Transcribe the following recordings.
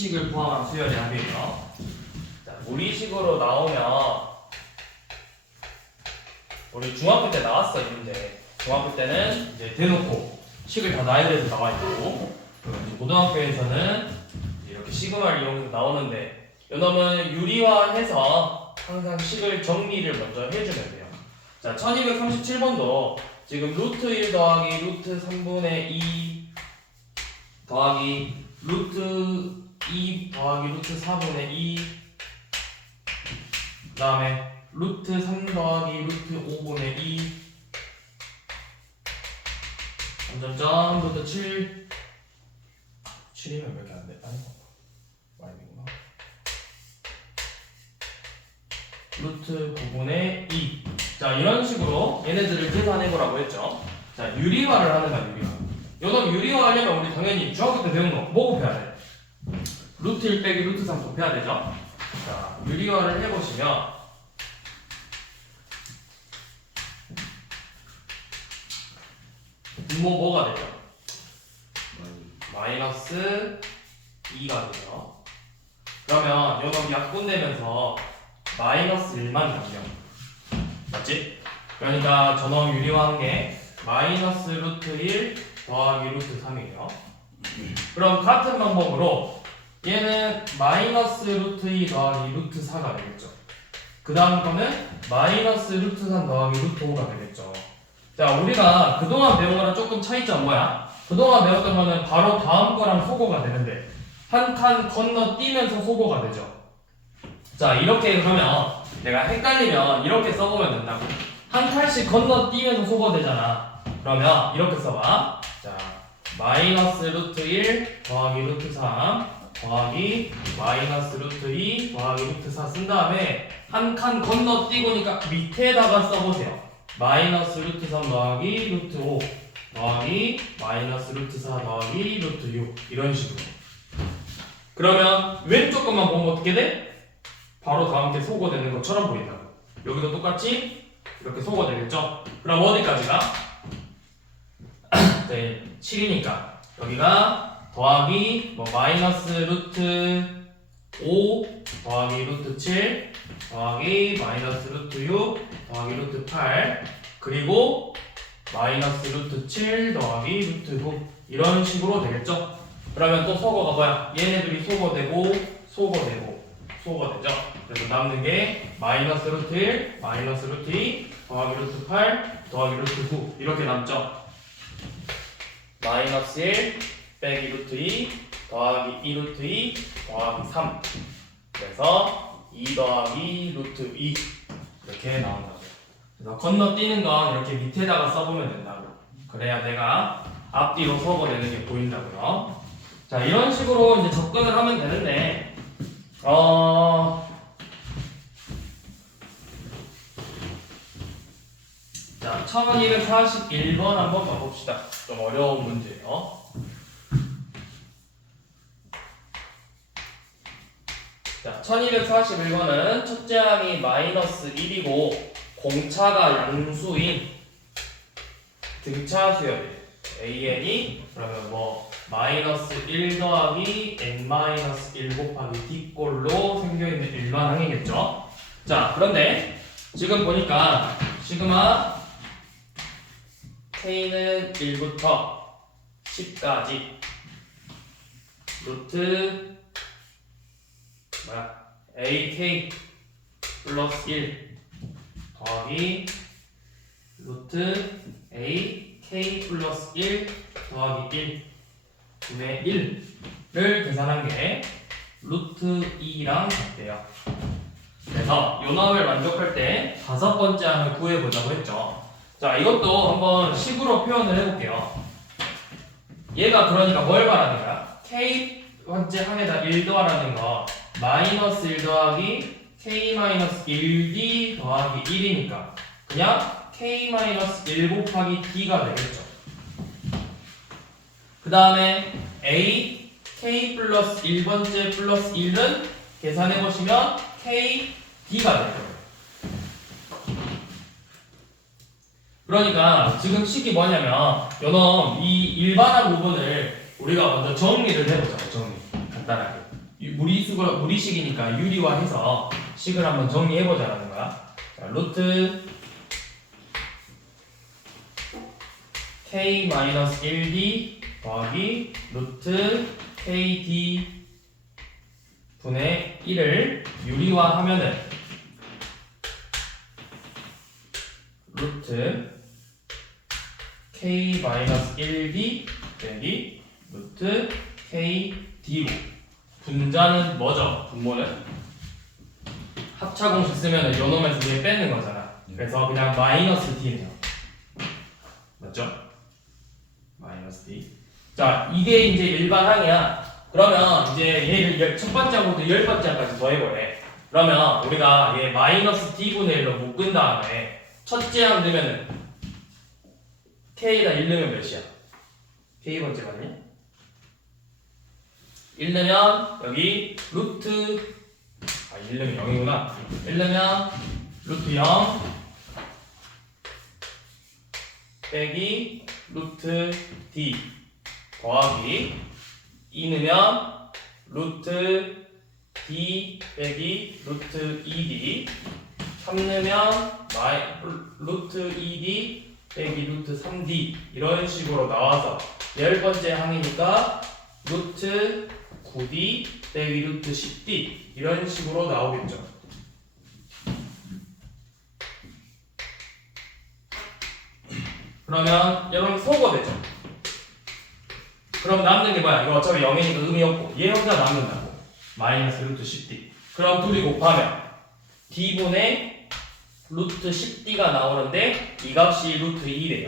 무리식을 포함한 수열의 합이에요. 자, 무리식으로 나오면 우리 중학교 때 나왔어 이 문제. 중학교 때는 이제 대놓고 식을 다 나열해서 나와 있고, 고등학교에서는 이렇게 시그마를 이용해서 나오는데, 요놈은 유리화해서 항상 식을 정리를 먼저 해주면 돼요. 자, 1237번도 지금 루트 1 더하기 루트 3분의 2 더하기 루트 2 더하기 루트 4분의 2, 그 다음에 루트 3 더하기 루트 5분의 2, 점점점 루트 7이면 몇 개 안 돼? 아니고 많이 된가? 루트 9분의 2. 자, 이런 식으로 얘네들을 계산해보라고 했죠. 자, 유리화를 하는 거야, 유리화. 요놈 유리화 하려면 우리 당연히 중학교 때 배운 거 뭐 곱해야 돼? 루트 1 빼기 루트 3 곱해야 되죠? 자, 유리화를 해보시면 뭐가 되죠? 마이너스 2가 되죠. 그러면 요놈 약분되면서 마이너스 1만 남겨. 맞지? 그러니까 저놈 유리화한 게 마이너스 루트 1 더하기 루트 3이에요. 그럼 같은 방법으로 얘는 마이너스 루트 2 더하기 루트 4가 되겠죠. 그 다음 거는 마이너스 루트 3 더하기 루트 5가 되겠죠. 자, 우리가 그동안 배운 거랑 조금 차이점 뭐야? 그동안 배웠던 거는 바로 다음 거랑 소거가 되는데 한 칸 건너뛰면서 소거가 되죠. 자, 이렇게 그러면 내가 헷갈리면 이렇게 써보면 된다고. 한 칸씩 건너뛰면서 소거되잖아. 그러면 이렇게 써봐. 자, 마이너스 루트 1 더하기 루트 3 더하기 마이너스 루트 2 더하기 루트 4 쓴 다음에 한 칸 건너뛰고니까 밑에다가 써보세요. 마이너스 루트 3 더하기 루트 5 더하기 마이너스 루트 4 더하기 루트 6 이런 식으로. 그러면 왼쪽 것만 보면 어떻게 돼? 바로 다음 게 소거되는 것처럼 보인다고. 여기도 똑같이 이렇게 소거되겠죠? 그럼 어디까지가? 네, 7이니까 여기가 더하기 마이너스 루트 5 더하기 루트 7 더하기 마이너스 루트 6 더하기 루트 8 그리고 마이너스 루트 7 더하기 루트 9 이런 식으로 되겠죠? 그러면 또 소거가 뭐야? 얘네들이 소거되고 소거되고 소거되죠? 그래서 남는 게 마이너스 루트 1 마이너스 루트 2 더하기 루트 8 더하기 루트 9 이렇게 남죠? 마이너스 1 빼기 루트 2 더하기 2 루트 2 더하기 3 그래서 2 더하기 루트 2 이렇게 나온다고. 그래서 건너뛰는 건 이렇게 밑에다가 써보면 된다고. 그래야 내가 앞뒤로 소거되는 게 보인다고요. 자, 이런 식으로 이제 접근을 하면 되는데 자, 1241번 한번 봐봅시다. 좀 어려운 문제예요. 자, 1241번은 첫째 항이 마이너스 1이고 공차가 양수인 등차 수열이에요. AN이 그러면 마이너스 1 더하기 n 마이너스 1 곱하기 D꼴로 생겨있는 일반항이겠죠. 자, 그런데 지금 보니까 시그마 K는 1부터 10까지 루트 AK 플러스 1 더하기 루트 AK 플러스 1 더하기 1 분의 1를 계산한 게 루트 2랑 같대요. 그래서 요 놈을 만족할 때 다섯 번째 항을 구해보자고 했죠. 자, 이것도 한번 식으로 표현을 해볼게요. 얘가 그러니까 뭘 말하는 거야? K 번째 항에다 1 더하라는 거 마이너스 1 더하기 K 마이너스 1D 더하기 1이니까 그냥 K 마이너스 1 곱하기 D가 되겠죠. 그 다음에 A K 플러스 1번째 플러스 1은 계산해보시면 K D가 될 거예요. 그러니까 지금 식이 뭐냐면 요놈 이 일반항 부분을 우리가 먼저 정리를 해보자. 정리 간단하게 무리식이니까 유리화해서 식을 한번 정리해보자라는 거야. 자, 루트 k-1d 더하기 루트 kd 분의 1을 유리화하면은 루트 k-1d 빼기 루트 kd고 분자는 뭐죠? 분모는? 합차공식 쓰면은 요 놈에서 얘 빼는 거잖아. 그래서 그냥 마이너스 d네요. 맞죠? 마이너스 d. 자, 이게 이제 일반항이야. 그러면 이제 얘를 첫 번째 항부터 10번째까지 더해보래. 그러면 우리가 얘 마이너스 d분의 1로 묶은 다음에 첫째 항 넣으면은 k에다 1 넣으면 몇이야? k번째 맞니? 1 넣으면 여기 루트 1 넣으면 0이구나. 1 넣으면 루트 0 빼기 루트 d 더하기 2 넣으면 루트 d 빼기 루트 2d 3 넣으면 루트 2d 빼기 루트 3d 이런 식으로 나와서 10번째 항이니까 루트 9d 빼기 루트 10d 이런 식으로 나오겠죠. 그러면 여러분 소거 되죠. 그럼 남는 게 뭐야? 이거 어차피 0이니까 의미 없고 얘 혼자 남는다고. 마이너스 루트 10d. 그럼 둘이 곱하면 d분의 루트 10d가 나오는데 이 값이 루트 2래요.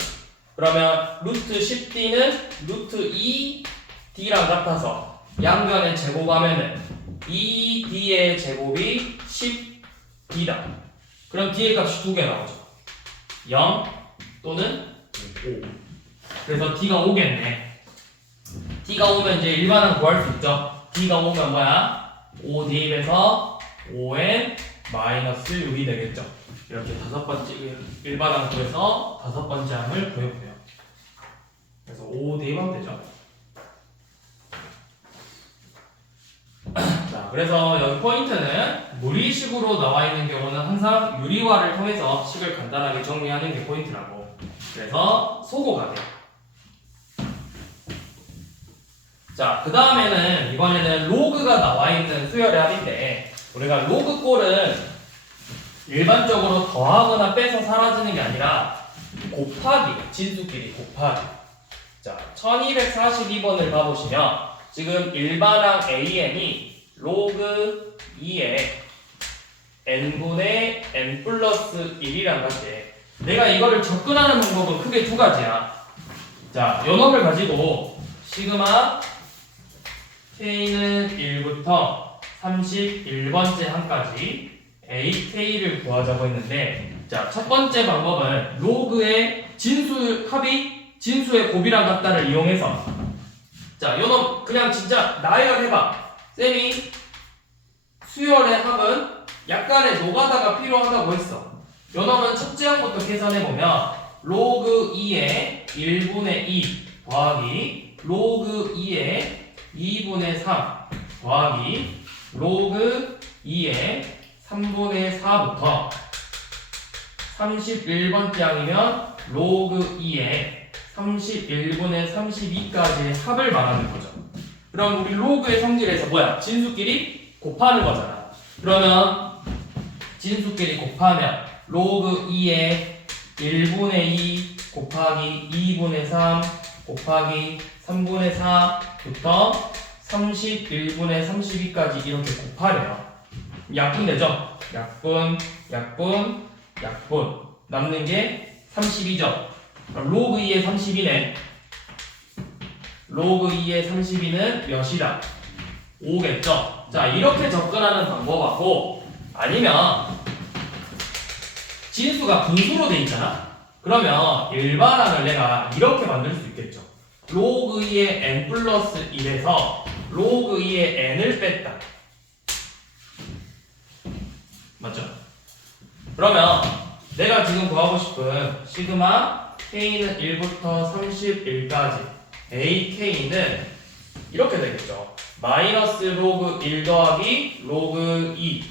그러면 루트 10d는 루트 2d랑 같아서 양변에 제곱하면은 2d의 제곱이 10d다. 그럼 d의 값이 두 개 나오죠. 0 또는 5. 그래서 d가 5겠네. d가 오면 이제 일반항 구할 수 있죠. d가 오면 뭐야? 5 대입해서 5n 마이너스 6이 되겠죠. 이렇게 다섯 번째 일반항 구해서 다섯 번째 항을 구해보세요. 그래서 5 대입하면 되죠. 자, 그래서 여기 포인트는 무리식으로 나와 있는 경우는 항상 유리화를 통해서 식을 간단하게 정리하는 게 포인트라고. 그래서 소거가 돼요. 자, 그 다음에는 이번에는 로그가 나와 있는 수열의 합인데 우리가 로그 꼴은 일반적으로 더하거나 빼서 사라지는 게 아니라 곱하기, 진수끼리 곱하기. 자, 1242번을 봐보시면 지금 일반항 AN이 로그 2에 n분의 n 플러스 1이란 같아. 내가 이거를 접근하는 방법은 크게 두 가지야. 자, 요 놈을 가지고 시그마 k는 1부터 31번째 항까지 ak를 구하자고 했는데, 자, 첫 번째 방법은 로그의 진수 합이 진수의 곱이랑 같다를 이용해서, 자, 요놈 그냥 진짜 나열해봐. 쌤이 수열의 합은 약간의 노가다가 필요하다고 했어. 요놈은 첫째 항부터 계산해보면 로그 2의 1분의 2 더하기 로그 2의 2분의 3 더하기 로그 2의 3분의 4부터 31번째 항이면 로그 2의 31분의 32까지의 합을 말하는 거죠. 그럼 우리 로그의 성질에서 뭐야? 진수끼리 곱하는 거잖아. 그러면 진수끼리 곱하면 로그 2의 1분의 2 곱하기 2분의 3 곱하기 3분의 4부터 31분의 32까지 이렇게 곱하래요. 약분 되죠? 약분, 약분, 약분. 남는 게 32죠? 그럼 로그 2의 32네. 로그 2의 32는 몇이다? 5겠죠? 자, 이렇게 접근하는 방법하고, 아니면 진수가 분수로 돼 있잖아? 그러면 일반항을 내가 이렇게 만들 수 있겠죠. 로그 2의 n 플러스 1에서 로그 2의 n을 뺐다. 맞죠? 그러면 내가 지금 구하고 싶은 시그마 k는 1부터 31까지 ak는 이렇게 되겠죠. 마이너스 로그 1 더하기 로그 2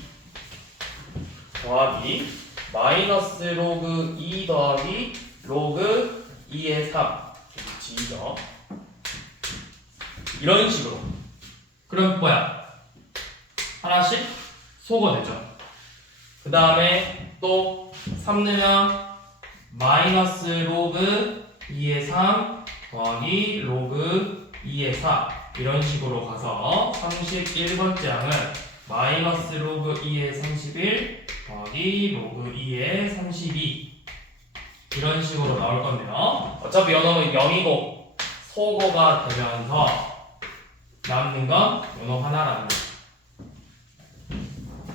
더하기 마이너스 로그 2 더하기 로그 2의 3 지죠. 이런 식으로. 그럼 뭐야? 하나씩 소거되죠. 그 다음에 또 3 넣으면 마이너스 로그 2의 3 더하기 로그 2의 4 이런 식으로 가서 31번째 항은 마이너스 로그 2의 31 더하기 로그 2의 32 이런 식으로 나올 건데요. 어차피 요놈은 0이고 소거가 되면서 남는 건 요놈 하나라는 거죠.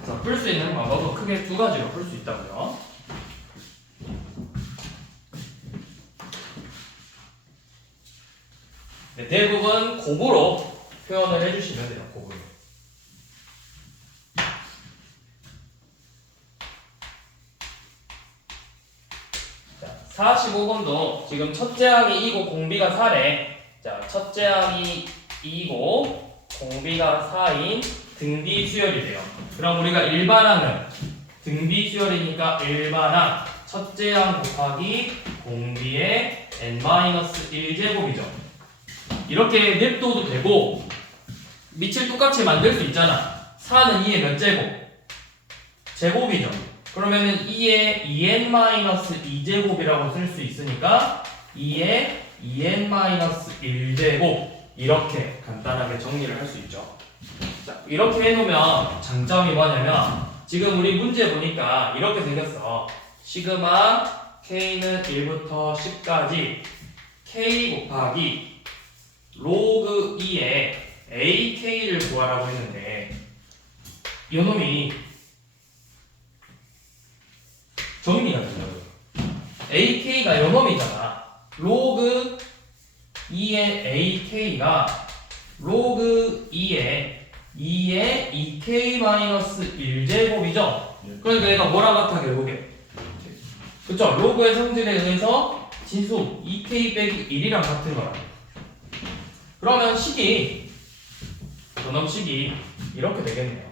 자, 풀 수 있는 방법은 크게 두 가지로 풀 수 있다고요. 네, 대부분 곱으로 표현을 해주시면 돼요. 곱으로. 자, 45번도 지금 첫째 항이 2고 공비가 4래. 자, 첫째 항이 2고 공비가 4인 등비 수열이래요. 그럼 우리가 일반항은 등비 수열이니까 일반항 첫째 항 곱하기 공비의 n-1제곱이죠. 이렇게 냅둬도 되고 밑을 똑같이 만들 수 있잖아. 4는 2의 몇 제곱? 제곱이죠. 그러면은 2의 2n-2제곱이라고 쓸 수 있으니까 2의 2n-1제곱 이렇게 간단하게 정리를 할 수 있죠. 자, 이렇게 해놓으면 장점이 뭐냐면 지금 우리 문제 보니까 이렇게 생겼어. 시그마 k는 1부터 10까지 k 곱하기 로그 2의 ak를 구하라고 했는데 이놈이 정리가 된다고요. ak가 요놈이잖아. 로그 2의 ak가 로그 2의 2k-1제곱이죠. 그러니까 얘가 뭐랑 같아 결국에? 그쵸? 로그의 성질에 의해서 진수 2k 빼기 1이랑 같은 거라. 그러면 식이 요놈 식이 이렇게 되겠네요.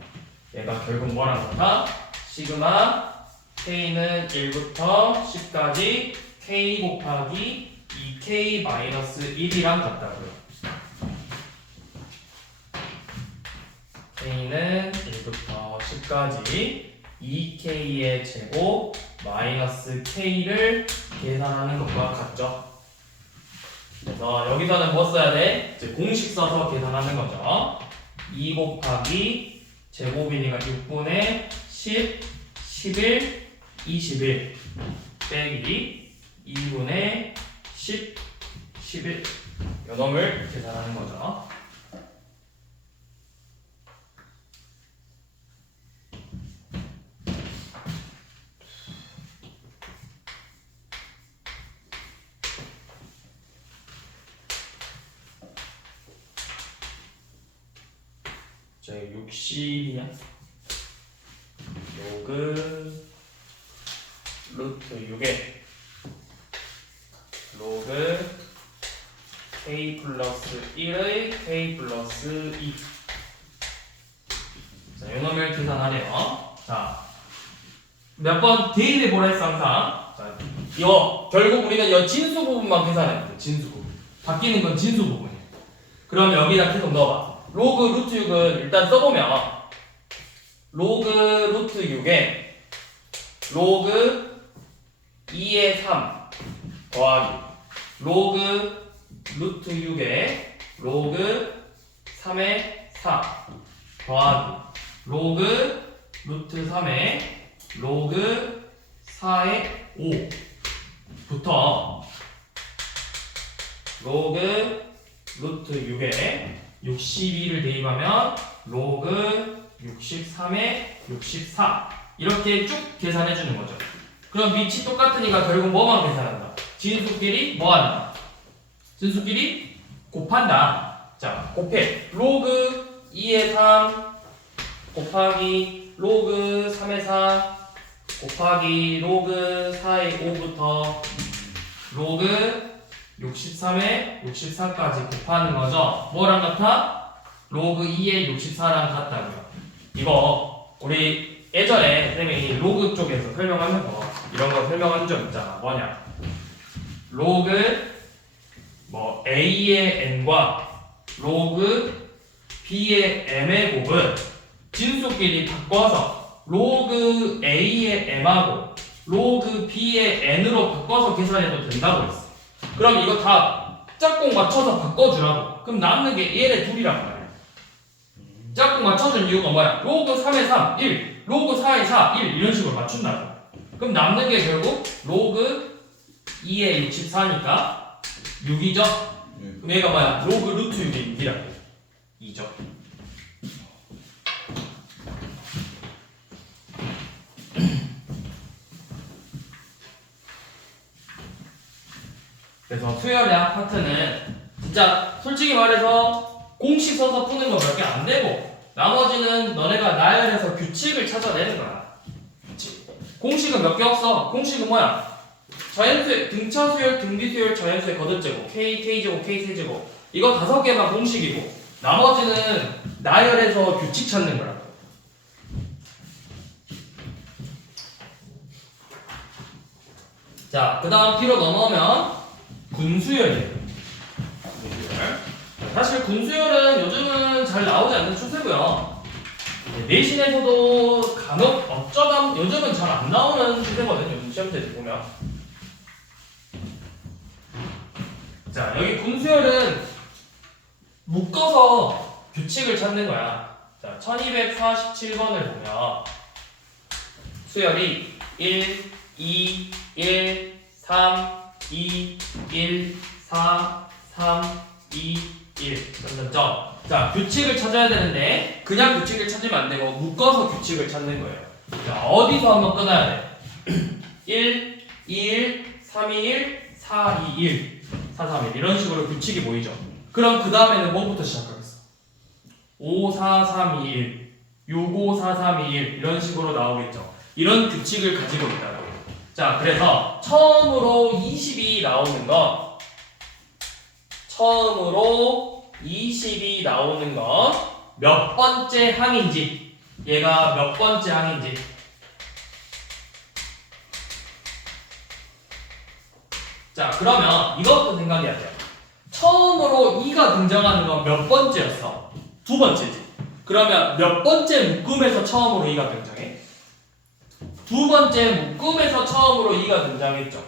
얘가 결국 뭐랑 같아? 시그마 k는 1부터 10까지 k 곱하기 2k-1이랑 같다고요. k는 1부터 10까지 2k의 제곱 마이너스 k를 계산하는 것과 같죠. 그래서 여기서는 뭐 써야 돼? 이제 공식 써서 계산하는 거죠. 2 곱하기 제곱이니까 6분의 10, 11, 21 빼기 2분의 10, 11 요놈을 계산하는 거죠. 저 60이냐? 로그 루트 6에 로그 k 플러스 1의 k 플러스 2. 자, 요놈을 계산하래요. 자, 몇 번 대입해 보라 했어 항상. 자, 이거 결국 우리는 이 진수 부분만 계산해야 돼. 진수 부분. 바뀌는 건 진수 부분이에요. 그럼 여기다 계속 넣어봐. 로그 루트 6은 일단 써보면 로그 루트 6에 로그 2의 3 더하기 로그 루트 6에 로그 3의 4 더하기 로그 루트 3의 로그 4의 5부터 로그 루트 6에 62를 대입하면 로그 63에 64 이렇게 쭉 계산해 주는 거죠. 그럼 밑이 똑같으니까 결국 뭐만 계산한다? 진수끼리 뭐한다? 진수끼리 곱한다. 자, 곱해. 로그 2의 3 곱하기 로그 3의 4 곱하기 로그 4의 5부터 로그 63에 64까지 곱하는 거죠. 뭐랑 같아? 로그 2에 64랑 같다고요. 이거 우리 예전에 선생님이 로그 쪽에서 설명하면서 이런 거 설명한 적 있잖아. 뭐냐? 로그 뭐 A의 N과 로그 B의 M의 곱은 진수끼리 바꿔서 로그 A의 M하고 로그 B의 N으로 바꿔서 계산해도 된다고 했어. 그럼 이거 다 짝꿍 맞춰서 바꿔주라고. 그럼 남는 게 얘네 둘이란 말이야. 짝꿍 맞춰준 이유가 뭐야? 로그 3에 3, 1, 로그 4에 4, 1 이런 식으로 맞춘다고. 그럼 남는 게 결국 로그 2에 64니까 6이죠? 그럼 얘가 뭐야? 로그 루트 6의 6이라고. 2죠. 그래서 수열의 파트는 진짜 솔직히 말해서 공식 써서 푸는 거 몇 개 안 되고 나머지는 너네가 나열해서 규칙을 찾아내는 거야. 그치? 공식은 몇 개 없어. 공식은 뭐야? 자연수의 등차 수열, 등비 수열, 자연수의 거듭제곱, k, k제곱, k 세제곱 이거 5개만 공식이고 나머지는 나열해서 규칙 찾는 거라고. 자, 그 다음 P로 넘어오면 군수열이에요. 사실 군수열은 요즘은 잘 나오지 않는 추세고요. 내신에서도 간혹 어쩌다 요즘은 잘 안 나오는 추세거든요. 요즘 시험들 보면. 자, 여기 군수열은 묶어서 규칙을 찾는 거야. 자, 1247번을 보면 수열이 1, 2, 1, 3, 2, 1, 4, 3, 2, 1 점점점. 자, 규칙을 찾아야 되는데 그냥 규칙을 찾으면 안 되고 묶어서 규칙을 찾는 거예요. 자, 어디서 한번 끊어야 돼? 1, 2, 1, 3, 2, 1, 4, 2, 1 4, 3, 1 이런 식으로 규칙이 보이죠. 그럼 그 다음에는 뭐부터 시작하겠어? 5, 4, 3, 2, 1 6, 5, 4, 3, 2, 1 이런 식으로 나오겠죠. 이런 규칙을 가지고 있다고. 자, 그래서 처음으로 20이 나오는 건 몇 번째 항인지 얘가 몇 번째 항인지 자, 그러면 이것도 생각해야 돼요. 처음으로 2가 등장하는 건 몇 번째였어? 두 번째지. 그러면 몇 번째 묶음에서 처음으로 2가 등장해? 두 번째 묶음에서 처음으로 2가 등장했죠.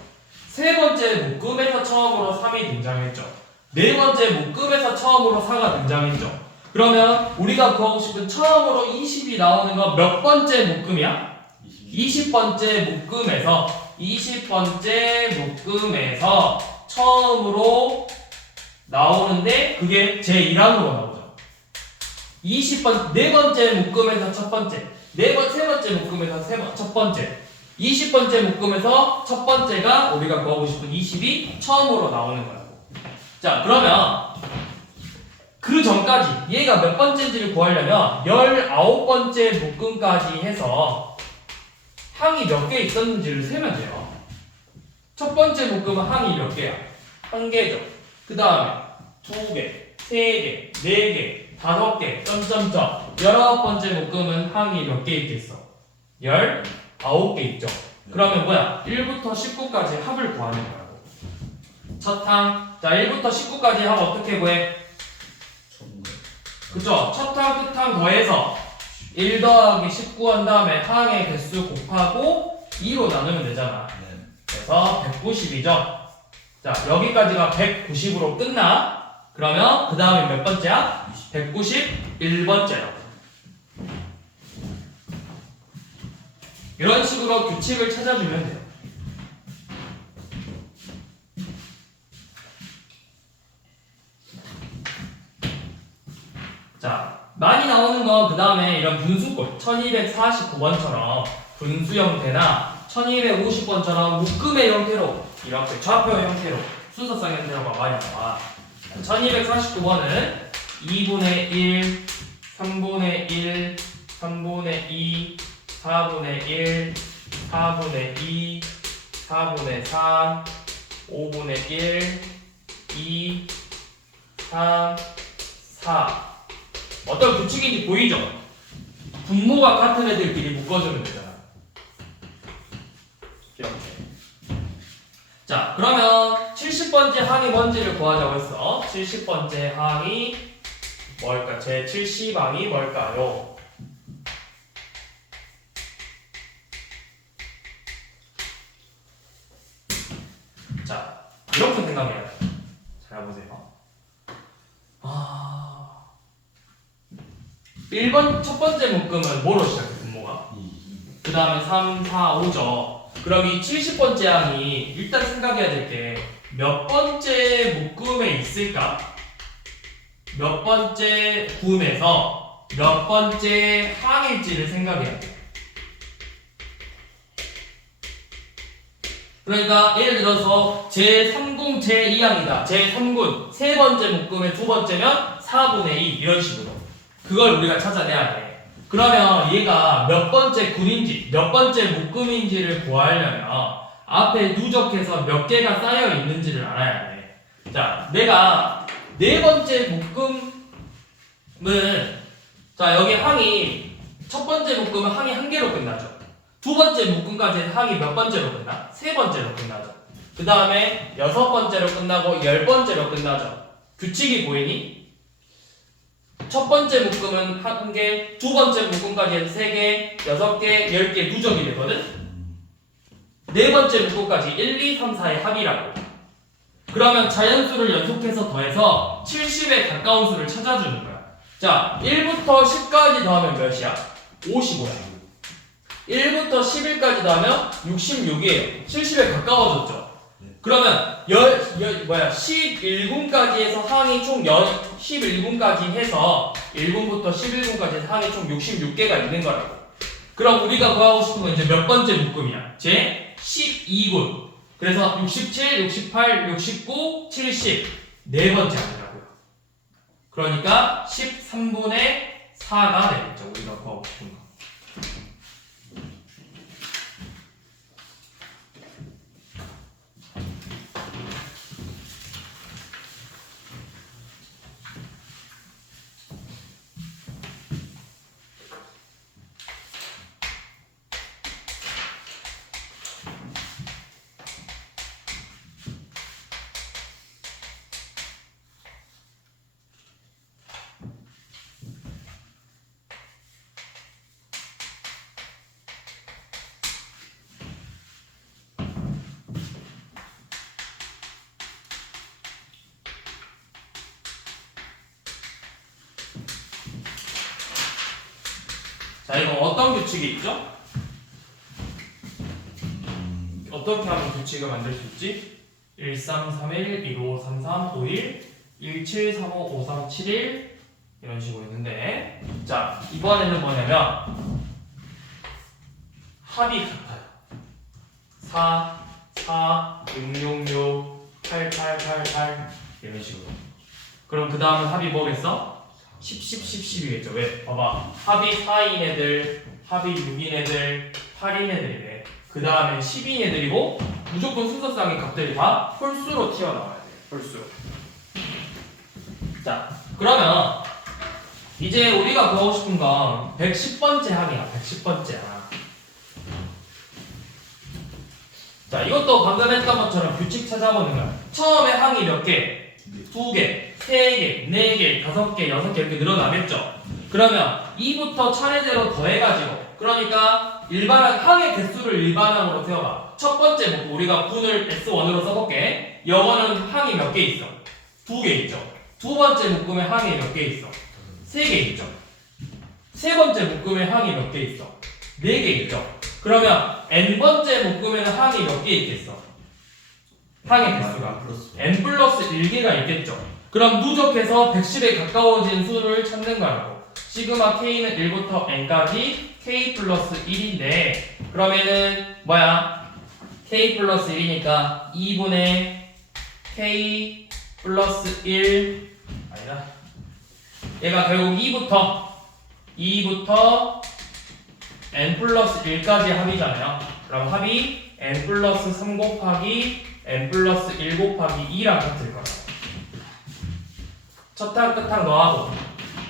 세 번째 묶음에서 처음으로 3이 등장했죠. 네 번째 묶음에서 처음으로 4가 등장했죠. 그러면 우리가 구하고 싶은 처음으로 20이 나오는 건 몇 번째 묶음이야? 20번째 묶음에서 처음으로 나오는데 그게 제1항으로 나오죠. 4번째 묶음에서 첫 번째, 세 번째 묶음에서 첫 번째, 20번째 묶음에서 첫 번째가 우리가 구하고 싶은 20이 처음으로 나오는 거라고. 자, 그러면 그 전까지 얘가 몇 번째인지를 구하려면 19번째 묶음까지 해서 항이 몇 개 있었는지를 세면 돼요. 첫 번째 묶음은 항이 몇 개야? 한 개죠. 그 다음에 두 개, 세 개, 네 개, 다섯 개, 점점점. 19번째 묶음은 항이 몇 개 있겠어? 19개 있죠. 그러면 뭐야? 1부터 19까지 합을 구하는 거라고. 첫 항. 자, 1부터 19까지 합 어떻게 구해? 그쵸? 첫 항, 끝항 더해서 1 더하기 19 한 다음에 항의 개수 곱하고 2로 나누면 되잖아. 그래서 190이죠. 자, 여기까지가 190으로 끝나. 그러면 그 다음에 몇 번째야? 191번째라고. 이런 식으로 규칙을 찾아주면 돼요. 자, 많이 나오는 건 그 다음에 이런 분수꼴 1249번처럼 분수 형태나 1250번처럼 묶음의 형태로 이렇게 좌표 형태로 순서상 형태로가 많이 나와. 1249번은 2분의 1, 3분의 1, 3분의 2, 4분의 1, 4분의 2, 4분의 3, 5분의 1, 2, 3, 4 어떤 규칙인지 보이죠? 분모가 같은 애들끼리 묶어주면 되잖아. 이렇게. 자, 그러면 70번째 항이 뭔지를 구하자고 했어. 70번째 항이 뭘까? 제 70항이 뭘까요? 자, 이렇게 생각해야 돼. 잘 보세요. 1번 첫 번째 묶음은 뭐로 시작해? 분모가? 그 다음에 3, 4, 5죠. 그럼 이 70번째 항이 일단 생각해야 될 게 몇 번째 묶음에 있을까? 몇 번째 구음에서 몇 번째 항일지를 생각해야 돼. 그러니까 예를 들어서 제3군 제2항이다. 제3군 세 번째 묶음의 두 번째면 4분의 2 이런 식으로. 그걸 우리가 찾아내야 돼. 그러면 얘가 몇 번째 군인지 몇 번째 묶음인지를 구하려면 앞에 누적해서 몇 개가 쌓여 있는지를 알아야 돼. 자, 내가 네 번째 묶음은 자 여기 항이 첫 번째 묶음은 항이 한 개로 끝나죠. 두 번째 묶음까지 항이 몇 번째로 끝나? 세 번째로 끝나죠. 그 다음에 여섯 번째로 끝나고 10번째로 끝나죠. 규칙이 보이니? 첫 번째 묶음은 한 개, 두 번째 묶음까지 해서 3개, 6개, 10개 누적이 되거든? 네 번째 묶음까지 1, 2, 3, 4의 합이라고. 그러면 자연수를 연속해서 더해서 70에 가까운 수를 찾아주는 거야. 자, 1부터 10까지 더하면 몇이야? 55야. 1부터 11까지 더하면 66이에요. 70에 가까워졌죠. 그러면 11군까지 해서 항이 총 11군까지 해서 1군부터 11군까지 해서 항이 총 66개가 있는 거라고. 그럼 우리가 구하고 싶은 건 이제 몇 번째 묶음이야? 제 12군. 그래서 67, 68, 69, 70 네 번째 항이라고요. 그러니까 13분의 4가 되겠죠. 우리가 구하고 싶은 거. 자, 이거 어떤 규칙이 있죠? 어떻게 하면 규칙을 만들 수 있지? 1, 3, 3, 1, 1, 5, 3, 3, 5, 1, 1, 7, 3, 5, 5, 3, 7, 1 이런 식으로 있는데 자, 이번에는 뭐냐면 합이 같아요. 4, 4, 6, 6, 6, 8, 8, 8, 8 이런 식으로. 그럼 그 다음은 합이 뭐겠어? 10, 10, 10, 10이겠죠. 왜? 봐봐. 합이 4인 애들, 합이 6인 애들, 8인 애들이래. 그 다음에 10인 애들이고 무조건 순서상의 값들이 다 홀수로 튀어나와야 돼. 홀수. 자, 그러면 이제 우리가 구하고 싶은 건 110번째 항이야. 110번째 항. 자, 이것도 방금 했던 것처럼 규칙 찾아보는 거야. 처음에 항이 몇 개? 2개, 3개, 4개, 5개, 6개 이렇게 늘어나겠죠? 그러면 2부터 차례대로 더해가지고 그러니까 항의 개수를 일반항으로 세워봐. 첫 번째 묶음 우리가 분을 S1으로 써볼게. 영어는 항이 몇 개 있어? 2개 있죠? 두 번째 묶음에 항이 몇 개 있어? 3개 있죠? 세 번째 묶음에 항이 몇 개 있어? 4개 있죠? 그러면 n번째 묶음에는 항이 몇 개 있겠어? 항의 개수가 n 플러스 1개가 있겠죠. 그럼 누적해서 110에 가까워진 수를 찾는 거라고. 시그마 k는 1부터 n까지 k 플러스 1인데 그러면은 뭐야? k 플러스 1이니까 2분의 k 플러스 1 아니다. 얘가 결국 2부터 n 플러스 1까지 합이잖아요. 그럼 합이 n 플러스 3 곱하기 n 플러스 1 곱하기 2랑 같을 거라고. 첫 항 끝 항 더하고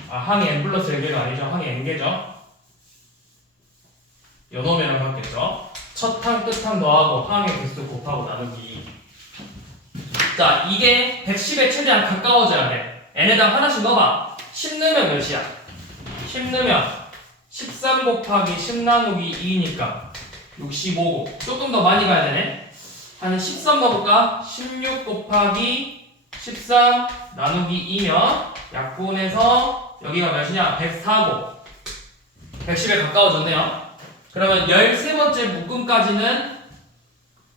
항이 n 플러스 1개가 아니죠. 항이 n개죠. 요놈이랑 같겠죠. 첫 항 끝 항 더하고 항의 개수 곱하고 나누기. 자, 이게 110에 최대한 가까워져야 돼. n에다 하나씩 넣어봐. 10 넣으면 몇이야? 10 넣으면 13 곱하기 10 나누기 2니까 65고 조금 더 많이 가야 되네. 한 13 넣어볼까? 16 곱하기 13 나누기 2면 약분해서 여기가 몇이냐? 104고 110에 가까워졌네요. 그러면 13번째 묶음까지는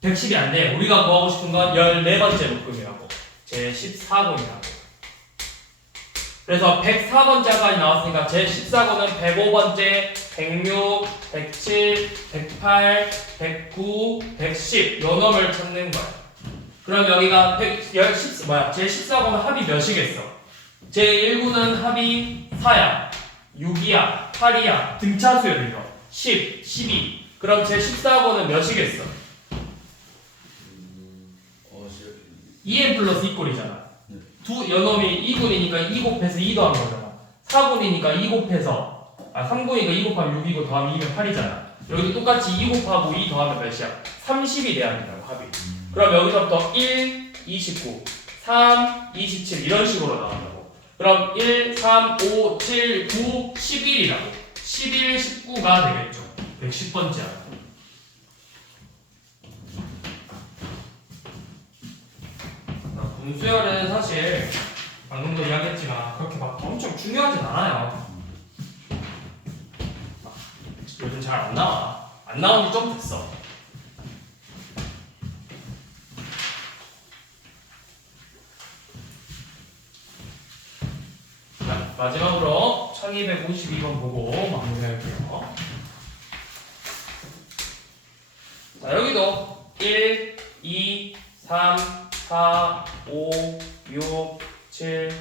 110이 안 돼. 우리가 구하고 싶은 건 14번째 묶음이라고. 제 14번이라고. 그래서 104번째까지 나왔으니까 제 14번은 105번째, 106, 107, 108, 109, 110 요 놈을 찾는 거야. 그럼 여기가 제 14번은 합이 몇이겠어? 제 1구는 합이 4야, 6이야, 8이야, 등차수야 이거. 10, 12. 그럼 제 14번은 몇이겠어? 2n 플러스 2꼴이잖아. 요놈이 2군이니까 2 곱해서 2 더한 거잖아. 4군이니까 2 곱해서 3군이니까 2 곱하면 6이고 더하면 2면 8이잖아. 여기도 똑같이 2 곱하고 2 더하면 몇이야? 30이 돼야 된다고 합이. 그럼 여기서부터 1, 29, 3, 27 이런 식으로 나온다고. 그럼 1, 3, 5, 7, 9, 11이라고. 11, 19가 되겠죠. 110번째야. 분수열은 사실 방금도 이야기했지만 그렇게 막 엄청 중요하진 않아요. 요즘 잘 안 나와. 안 나온 지 좀 됐어. 자, 마지막으로 1252번 보고 마무리할게요. 자, 여기도 1, 2, 3, 4, 5, 6, 7,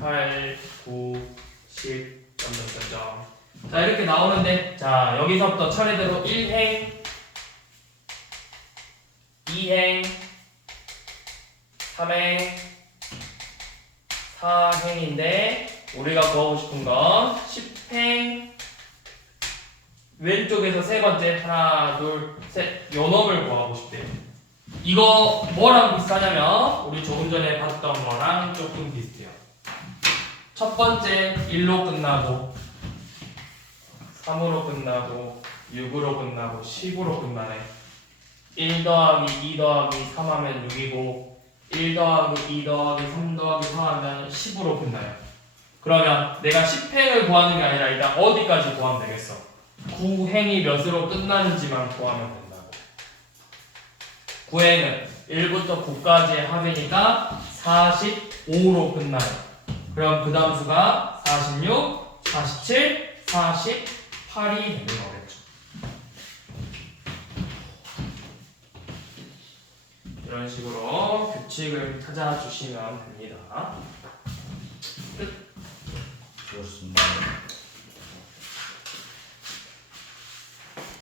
8, 9, 10, 점점점점. 자, 이렇게 나오는데, 자, 여기서부터 차례대로 1행, 2행, 3행, 4행인데, 우리가 구하고 싶은 건 10행, 왼쪽에서 세 번째, 하나, 둘, 셋, 요 놈을 구하고 싶대요. 이거 뭐랑 비슷하냐면 우리 조금 전에 봤던 거랑 조금 비슷해요. 첫 번째 1로 끝나고 3으로 끝나고 6으로 끝나고 10으로 끝나네. 1 더하기 2 더하기 3 하면 6이고 1 더하기 2 더하기 3 더하기 4 하면 10으로 끝나요. 그러면 내가 10행을 구하는 게 아니라 일단 어디까지 구하면 되겠어? 9행이 몇으로 끝나는지만 구하면 된다고. 9행은 1부터 9까지의 합이니까 45로 끝나요. 그럼 그 다음 수가 46, 47, 48이 되는 거겠죠. 이런 식으로 규칙을 찾아주시면 됩니다. 끝. 좋습니다.